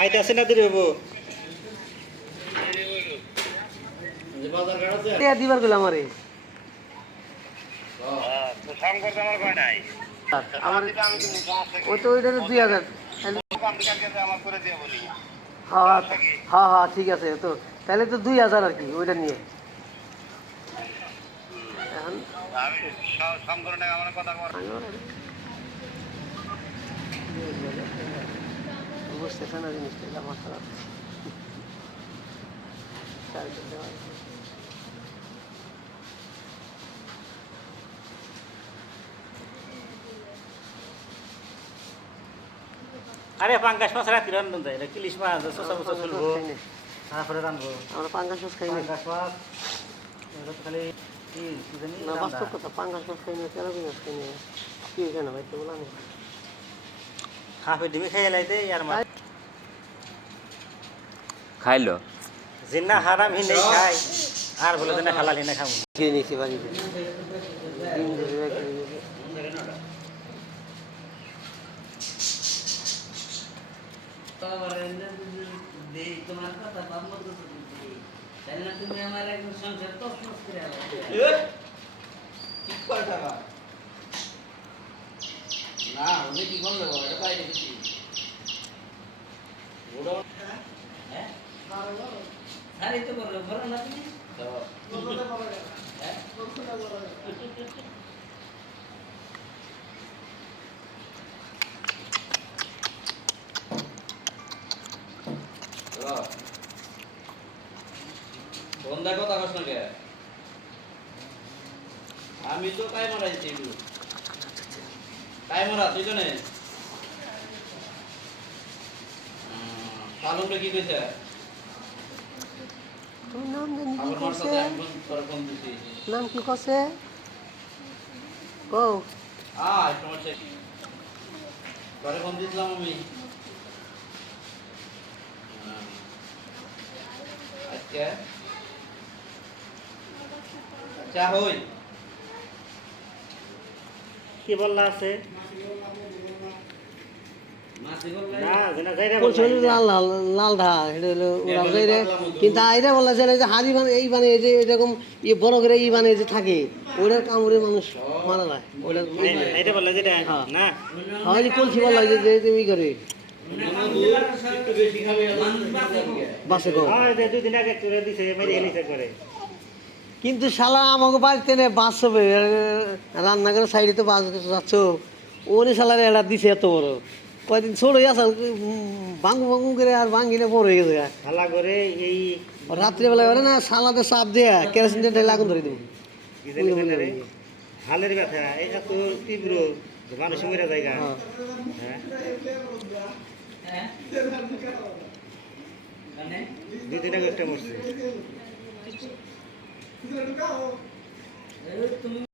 আইতাছে না দিরে বাবু দিবার গেল আমারে ওই তো ওইটা 2000। হ্যাঁ হ্যাঁ হ্যাঁ ঠিক আছে তো, তাহলে তো 2000 আর কি ওইটা নিয়ে এখন বুঝতেছে না জিনিসটা আমার খারাপ। আরে পাঙ্গাস মাছ রাখি রান্ধন যায় এটা কিলিশ মাছ শসা মশা চলবো তারপরে রান্ধবো আমরা পাঙ্গাস মাছ খাই না। পাঙ্গাস মাছ এটা তো খালি কি জানি না বাস্তব কথা, পাঙ্গাস মাছ খাই না, তেলাপি মাছ খাই না, কি হয়েছে না ভাই তো বলা নেই। হাফে ডিমে খাই লাইতে আর মাছ খাইলো জিন্না হারাম হি নেই খাই আর বলে না হালাল হি না খাবো খেয়ে নিয়েছি বাড়িতে ডিম ধরে রাখি। তোমার কথা বাম্মর কথা তাই না, তুমি আমার একদম সংসার তছনছ করে না আমি কি বলবো এটা বাইরে গেছি হ্যাঁ সারি তো বলো বলো না তুমি হ্যাঁ বন্ধা কথা কস না কে আমি তো কাই মারাইছি একটু কাই মারা তুই জানে কালুমটা কি কইছে তোর নাম জানি কি আমার করছে, সাথে আমি ফোন দিছি নাম কি করছে কও। সমস্যা পরে ফোন দিছিলাম আমি আজকে চা হই কি বললা আছে মাসি বললাই না জিনা যাইরা কোন শরীর লাল লাল লাল ধা এটা হলো ওরা যাইরে, কিন্তু আইরা বলা যায় যে হাড়ি মানে এই মানে এই যে এরকম বড় করে এই মানে যে থাকে ওটার কামড়ে মানুষ মারা যায় ওটা। এটা বললা যেটা না হয় যে কলসি বলা যে যে তুমি করে একটু বেশি খাবে বাসে গো। হয় যে দুই দিন আগে করে দিছে মেরে হেলিছে করে কিন্তু শালা আমাকে বাড়িতে নে বাস হবে রান্নাঘরের সাইডে তো বাস যাচ্ছ ওনে শালার এলা দিছে এত বড় কয়দিন ছোট হয়ে আসা ভাঙু ভাঙু করে আর ভাঙিলে বড় হয়ে গেছে। হালা করে এই রাত্রিবেলা করে না সালাতে চাপ দেয়া কেরোসিন ঢেলে আগুন ধরে দেবো। হালের ব্যথা এই এত তীব্র যে মানুষ মরে জায়গা হ্যাঁ হ্যাঁ মানে দুই দিন আগে একটা মরছে তুমি